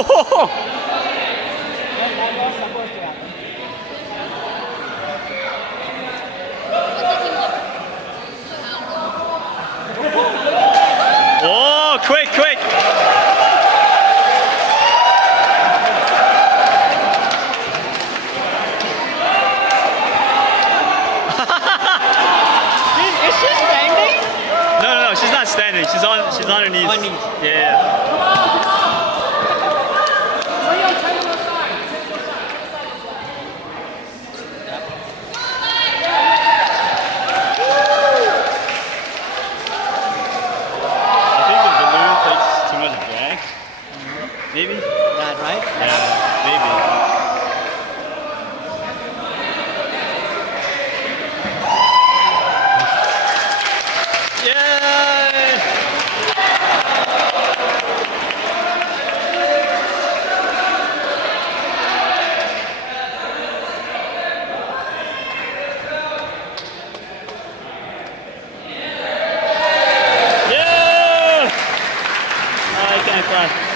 That was supposed to happen. Oh, quick, quick. Is she standing? No, she's not standing. She's on her knees. On knees. Yeah. I think the balloon takes too much drag. Maybe? That right? Yeah, maybe. Yay! Yeah! Oh, I can't cry.